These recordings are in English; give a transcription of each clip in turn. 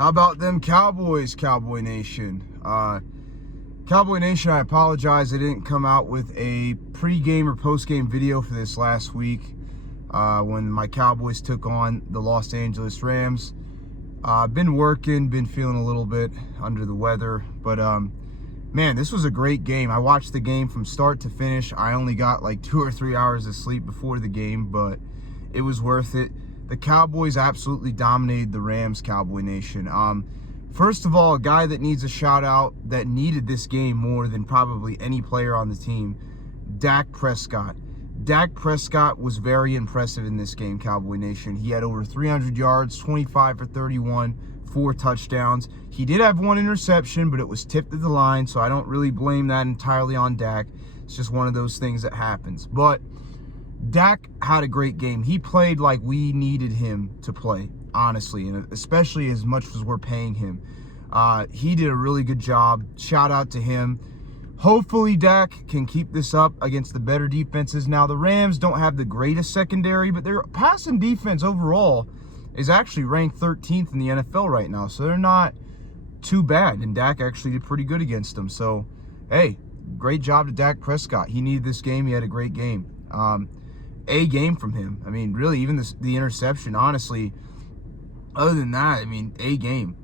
How about them Cowboys, Cowboy Nation? Cowboy Nation, I apologize. I didn't come out with a pre-game or post-game video for this last week when my Cowboys took on the Los Angeles Rams. Been working, been feeling a little bit under the weather, but man, this was a great game. I watched the game from start to finish. I only got like 2 or 3 hours of sleep before the game, but it was worth it. The Cowboys absolutely dominated the Rams, Cowboy Nation. First of all, a guy that needs a shout out that needed this game more than probably any player on the team, Dak Prescott. Dak Prescott was very impressive in this game, Cowboy Nation. He had over 300 yards, 25 for 31, 4 touchdowns. He did have 1 interception, but it was tipped at the line, so I don't really blame that entirely on Dak. It's just one of those things that happens. But Dak had a great game. He played like we needed him to play, honestly, and especially as much as we're paying him. He did a really good job. Shout out to him. Hopefully Dak can keep this up against the better defenses. Now, the Rams don't have the greatest secondary, but their passing defense overall is actually ranked 13th in the NFL right now, so they're not too bad, and Dak actually did pretty good against them. So, hey, great job to Dak Prescott. He needed this game. He had a great game. A game from him. I mean, really, even the interception, honestly, other than that, I mean, a game.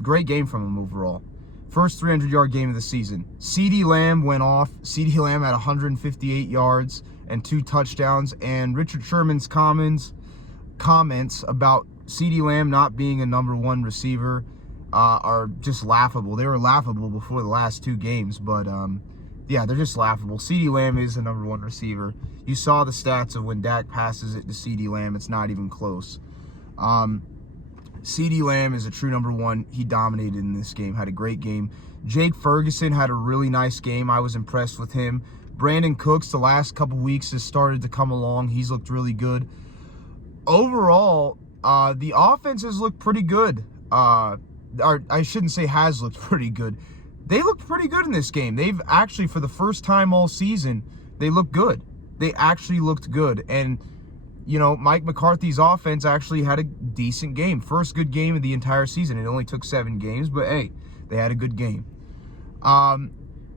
Great game from him overall. First 300-yard game of the season. CeeDee Lamb went off. CeeDee Lamb had 158 yards and 2 touchdowns, and Richard Sherman's comments about CeeDee Lamb not being a number 1 receiver are just laughable. They were laughable before the last 2 games, but yeah, they're just laughable. CeeDee Lamb is the number 1 receiver. You saw the stats of when Dak passes it to CeeDee Lamb. It's not even close. CeeDee Lamb is a true number 1. He dominated in this game, had a great game. Jake Ferguson had a really nice game. I was impressed with him. Brandon Cooks, the last couple weeks, has started to come along. He's looked really good. Overall, the offenses look pretty good. Or I shouldn't say has looked pretty good. They looked pretty good in this game. They've actually, for the first time all season, they look good. They actually looked good. And, you know, Mike McCarthy's offense actually had a decent game. First good game of the entire season. It only took 7 games, but hey, they had a good game.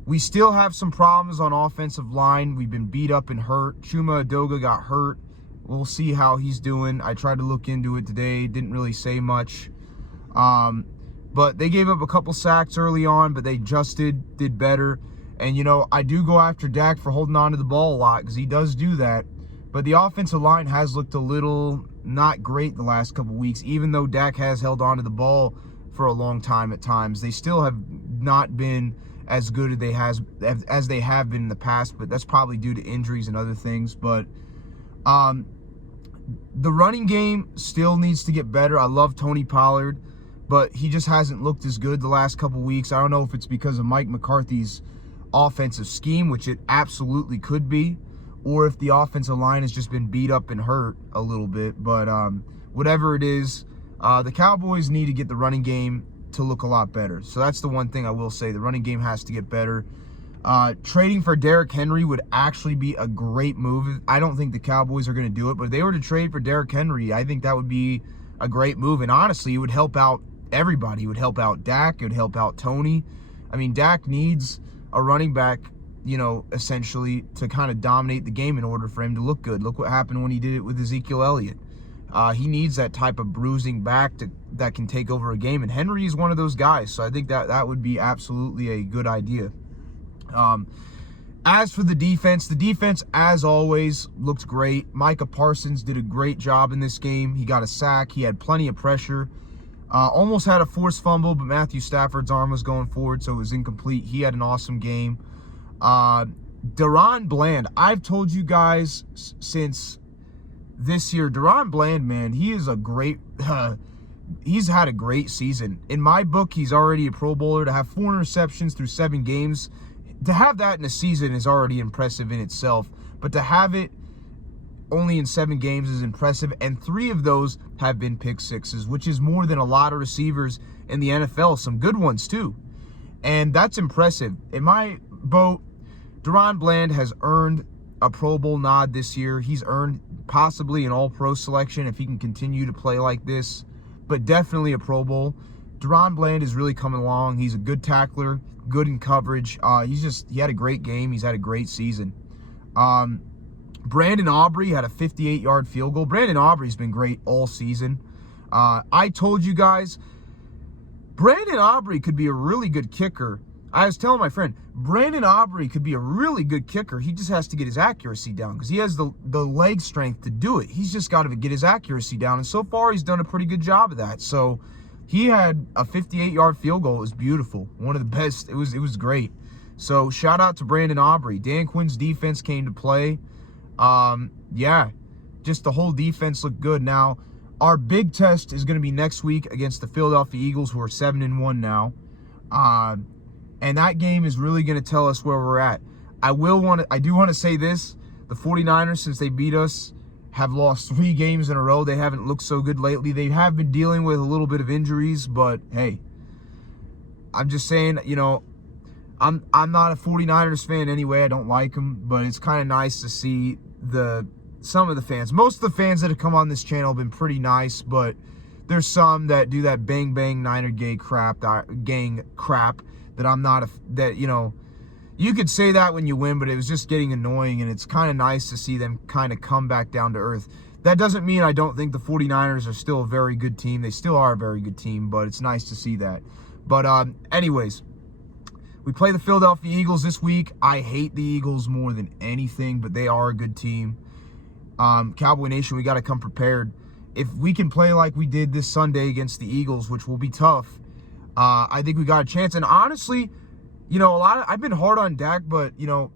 We still have some problems on offensive line. We've been beat up and hurt. Chuma Edoga got hurt. We'll see how he's doing. I tried to look into it today. Didn't really say much. But they gave up a couple sacks early on, but they just did better. And, you know, I do go after Dak for holding on to the ball a lot because he does do that. But the offensive line has looked a little not great the last couple weeks, even though Dak has held on to the ball for a long time at times. They still have not been as good as they have been in the past, but that's probably due to injuries and other things. But the running game still needs to get better. I love Tony Pollard, but he just hasn't looked as good the last couple weeks. I don't know if it's because of Mike McCarthy's offensive scheme, which it absolutely could be, or if the offensive line has just been beat up and hurt a little bit. But whatever it is, the Cowboys need to get the running game to look a lot better. So that's the one thing I will say. The running game has to get better. Trading for Derrick Henry would actually be a great move. I don't think the Cowboys are going to do it, but if they were to trade for Derrick Henry, I think that would be a great move. And honestly, it would help out everybody. It would help out Dak. It would help out Tony. I mean, Dak needs a running back, you know, essentially to kind of dominate the game in order for him to look good. Look what happened when he did it with Ezekiel Elliott. He needs that type of bruising back that can take over a game, and Henry is one of those guys, so I think that would be absolutely a good idea. As for the defense, as always, looked great. Micah Parsons did a great job in this game. He got a sack. He had plenty of pressure. Almost had a forced fumble, but Matthew Stafford's arm was going forward, so it was incomplete. He had an awesome game. Deron Bland, I've told you guys since this year, Deron Bland, man, he is a great, he's had a great season. In my book, he's already a Pro Bowler. To have 4 interceptions through 7 games, to have that in a season is already impressive in itself, but to have it only in 7 games is impressive, and 3 of those have been pick sixes, which is more than a lot of receivers in the NFL, some good ones too, and that's impressive. In my boat, Deron Bland has earned a Pro Bowl nod this year. He's earned possibly an All-Pro selection if he can continue to play like this. but definitely a Pro Bowl. Deron Bland is really coming along. He's a good tackler, good in coverage. He had a great game. He's had a great season. Brandon Aubrey had a 58-yard field goal. Brandon Aubrey's been great all season. I told you guys, Brandon Aubrey could be a really good kicker. I was telling my friend, Brandon Aubrey could be a really good kicker. He just has to get his accuracy down because he has the leg strength to do it. He's just got to get his accuracy down, and so far he's done a pretty good job of that. So he had a 58-yard field goal. It was beautiful. One of the best. It was great. So shout out to Brandon Aubrey. Dan Quinn's defense came to play. Yeah, just the whole defense looked good. Now, our big test is going to be next week against the Philadelphia Eagles, who are 7-1 now. And that game is really going to tell us where we're at. I do want to say this. The 49ers, since they beat us, have lost 3 games in a row. They haven't looked so good lately. They have been dealing with a little bit of injuries, but hey, I'm just saying, you know, I'm not a 49ers fan anyway. I don't like them, but it's kind of nice to see some of the fans. Most of the fans that have come on this channel have been pretty nice, but there's some that do that bang bang Niner gang crap that I'm not you know, you could say that when you win, but it was just getting annoying, and it's kind of nice to see them kind of come back down to earth. That doesn't mean I don't think the 49ers are still a very good team. They still are a very good team, but it's nice to see that. But anyways, we play the Philadelphia Eagles this week. I hate the Eagles more than anything, but they are a good team. Cowboy Nation, we got to come prepared. If we can play like we did this Sunday against the Eagles, which will be tough, I think we got a chance. And honestly, you know, I've been hard on Dak, but, you know,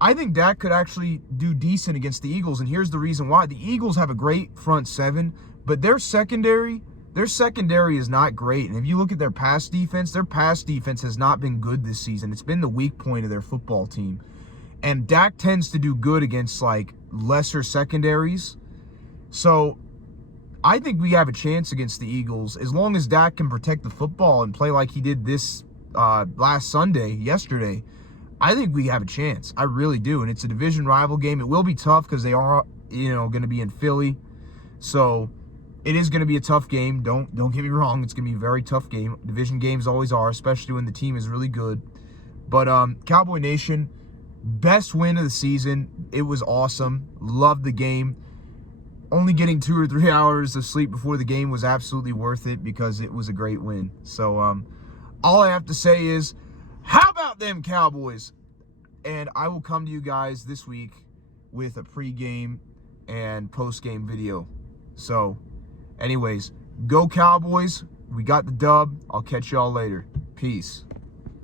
I think Dak could actually do decent against the Eagles, and here's the reason why. The Eagles have a great front seven, but their secondary is not great. And if you look at their pass defense has not been good this season. It's been the weak point of their football team. And Dak tends to do good against, like, lesser secondaries. So I think we have a chance against the Eagles as long as Dak can protect the football and play like he did this yesterday. I think we have a chance. I really do. And it's a division rival game. It will be tough because they are, you know, going to be in Philly. So it is going to be a tough game. Don't get me wrong. It's going to be a very tough game. Division games always are, especially when the team is really good. But Cowboy Nation, best win of the season. It was awesome. Loved the game. Only getting 2 or 3 hours of sleep before the game was absolutely worth it because it was a great win. So all I have to say is, how about them Cowboys? And I will come to you guys this week with a pregame and postgame video. So anyways, go Cowboys. We got the dub. I'll catch y'all later. Peace.